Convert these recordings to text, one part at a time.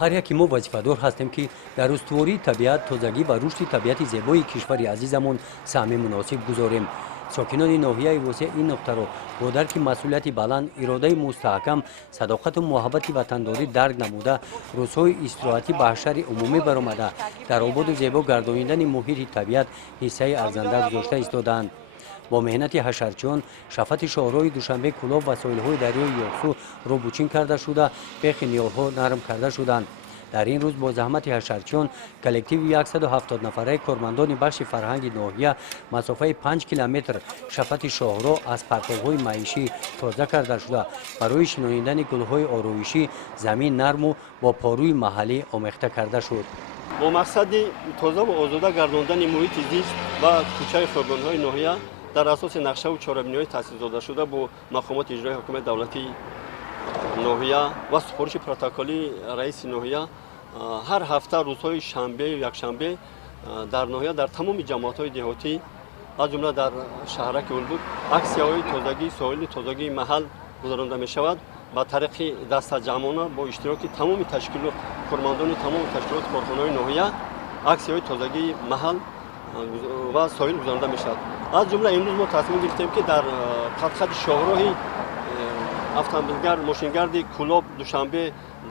ҳар яке мо вазифадор ҳастем ки дар устувории табиат тозагӣ ва рушди табиати зебои кишвари азизамон саҳми муносиб гузорем. сокинони ноҳияи восеъ ин нуқтаро бо дарки масъулияти баланд, иродаи мустаҳкам, садоқату муҳаббати ватандорӣ дарк намуда, рӯзҳои истироҳатӣ ба ҳашари умумӣ баромада, дар ободу зебо гардонидани муҳити табиат ҳиссаи арзанда гузошта истодаанд. бо меҳнати ҳашарчиён шафати шоҳрои душанбе кӯлоб ва соҳилҳои дарёи ёсӯ рӯбучин карда шуда, бехи ниёлҳо нарм карда шуданд. дар ин рӯз бо заҳмати ҳашарчиён коллективи 170 нафараи кормандони бахши фарҳанги ноҳия масофаи 5 километр шафати шоҳро аз партовҳои маишӣ тоза карда шуда, барои шинонидани гулҳои ороишӣ замин нарму бо порӯи маҳаллӣ омехта карда шуд. бо мақсади тоза ва озода гардондани муҳити зист ва кӯчаи хиёбонҳои ноҳия дар асоси нақшаву чорабиниҳои таъсисдодашуда бо мақомоти иҷрои ҳокимияти давлатии ноҳия ва супориши протоколии раиси ноҳия ҳар ҳафта рӯзҳои шанбею якшанбе дар ноҳия дар тамоми ҷамоатҳои деҳотӣ аз ҷумла дар шаҳраки улбур аксияҳои тозагии соҳили, тозагии маҳал гузаронда мешавад ба тариқи дастаҷамъона бо иштироки тамоми ташкилот кормандони тамоми ташкилоти корхонаҳои ноҳия аксияҳои тозагии маҳал ва соҳил гузаронда мешавад. аз ҷумла имрӯз мо тасмим гирифтем ки дар хатхати шоҳроҳи автомобилгар мошингарди кӯлоб душанбе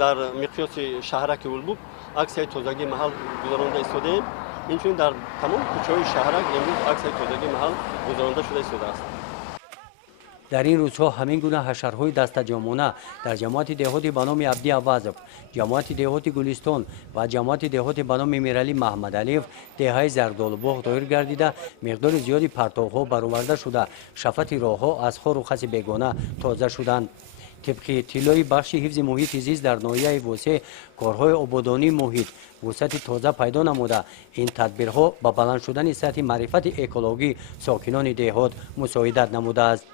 дар миқёси шаҳраки улбук аксияи тозагии маҳал гузаронда истодаем. инчунин дар тамоми кӯчаҳои шаҳрак имрӯз аксияи тозагии маҳал гузаронда шуда истодааст. дар ин рӯзҳо ҳамин гуна ҳашарҳои дастаҷомона дар ҷамоати деҳоти ба номи абди аввазов, ҷамоати деҳоти гулистон ва ҷамоати деҳоти ба номи миралӣ маҳмадалиев деҳаи зардолубоғ доир гардида миқдори зиёди партовҳо бароварда шуда шафати роҳҳо аз хору хаси бегона тоза шуданд. طبق اطلاع بخش حفظ محیط زیست در ناحیه وسیع کارهای آبادانی محیط وسعت تازه پیدا نموده این تدبیرها با بلند شدن سطح معرفت اکولوژی ساکنان دهات مساعدت نموده است.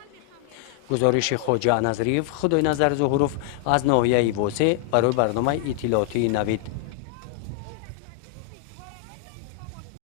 گزارش خواجه نظریف خدای نظر ظهوروف از ناحیه وسیع برای برنامه اطلاعاتی نوید.